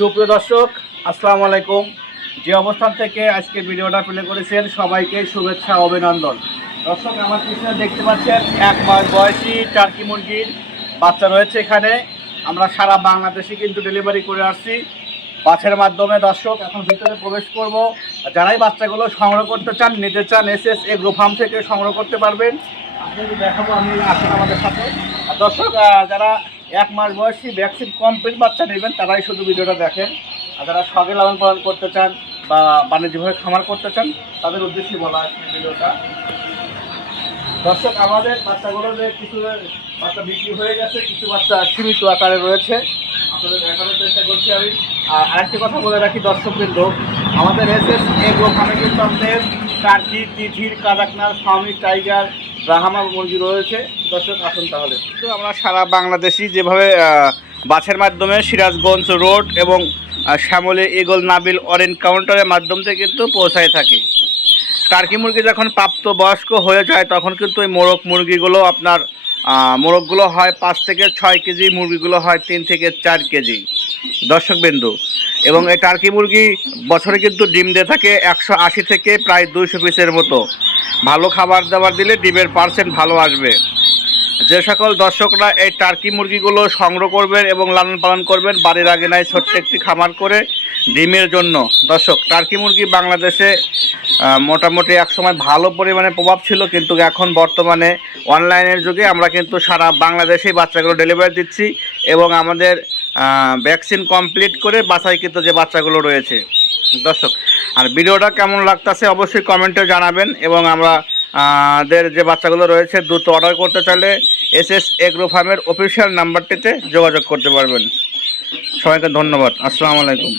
সুপ্রিয় দর্শক, আসসালামু আলাইকুম। যে অবস্থান থেকে আজকে ভিডিওটা প্লে করেছেন, সবাইকে শুভেচ্ছা, অভিনন্দন। দর্শক, আমার পিছনে দেখতে পাচ্ছেন এক মাস বয়সী টার্কি মুরগির বাচ্চা রয়েছে এখানে। আমরা সারা বাংলাদেশে কিন্তু ডেলিভারি করে আসছি বাছের মাধ্যমে। দর্শক, এখন ভিতরে প্রবেশ করব। যারাই বাচ্চাগুলো সংগ্রহ করতে চান, নিতে চান এস এস এগ্রো ফার্ম থেকে সংগ্রহ করতে পারবেন। আপনাদের দেখাবো, আমি আসেন আমাদের সাথে। দর্শক যারা এক মাস বয়সী ভ্যাকসিন কমপ্লিট বাচ্চা নেবেন, তারাই শুধু ভিডিওটা দেখেন। আর যারা সঙ্গে লালন পালন করতে চান বা বাণিজ্যিকভাবে খামার করতে চান, তাদের উদ্দেশ্যে বলা আছে ভিডিওটা। দর্শক, আমাদের বাচ্চাগুলো যে কিছু বাচ্চা বিক্রি হয়ে গেছে, কিছু বাচ্চা সীমিত আকারে রয়েছে। আপনাদের দেখানোর চেষ্টা করছি আমি। আর আরেকটি কথা বলে রাখি দর্শক কিন্তু আমাদের এস এস এগ্রো ফার্মে আমাদের টার্কি তিথির কাদাকনার ফার্মি টাইগার ব্রাহ্মা মুরগি রয়েছে দর্শক, আসুন তাহলে। আমরা সারা বাংলাদেশি যেভাবে বাসের মাধ্যমে সিরাজগঞ্জ রোড এবং শ্যামলে ইগল নাবিল অরেঞ্জ কাউন্টারের মাধ্যম থেকে কিন্তু পৌঁছায় থাকি। টার্কি মুরগি যখন প্রাপ্ত বয়স্ক হয়ে যায়, তখন কিন্তু এই মোরগ মুরগিগুলো আপনার মোরগগুলো হয় পাঁচ থেকে ছয় কেজি, মুরগিগুলো হয় তিন থেকে চার কেজি। দর্শক বিন্দু এবং এই টার্কি মুরগি বছরে কিন্তু ডিম দিয়ে থাকে একশো আশি থেকে প্রায় দুইশো পিসের মতো। ভালো খাবার দাবার দিলে ডিমের পার্সেন্ট ভালো আসবে। যে সকল দর্শকরা এই টার্কি মুরগিগুলো সংগ্রহ করবেন এবং লালন পালন করবেন, বাড়ির আগেনায় ছোট্ট একটি খামার করে ডিমের জন্য। দর্শক, টার্কি মুরগি বাংলাদেশে মোটামুটি একসময় ভালো পরিমাণে প্রভাব ছিল, কিন্তু এখন বর্তমানে অনলাইনের যুগে আমরা কিন্তু সারা বাংলাদেশেই বাচ্চাগুলো ডেলিভারি দিচ্ছি এবং আমাদের ভ্যাকসিন কমপ্লিট করে বাছাইকৃত যে বাচ্চাগুলো রয়েছে। দর্শক, আর ভিডিওটা কেমন লাগতেছে অবশ্যই কমেন্টে জানাবেন এবং আমরা দের যে বাচ্চাগুলো রয়েছে দ্রুত অর্ডার করতে চাইলে এস এস এগ্রো ফার্মের অফিসিয়াল নাম্বারটিতে যোগাযোগ করতে পারবেন। সবাইকে ধন্যবাদ। আসসালামু আলাইকুম।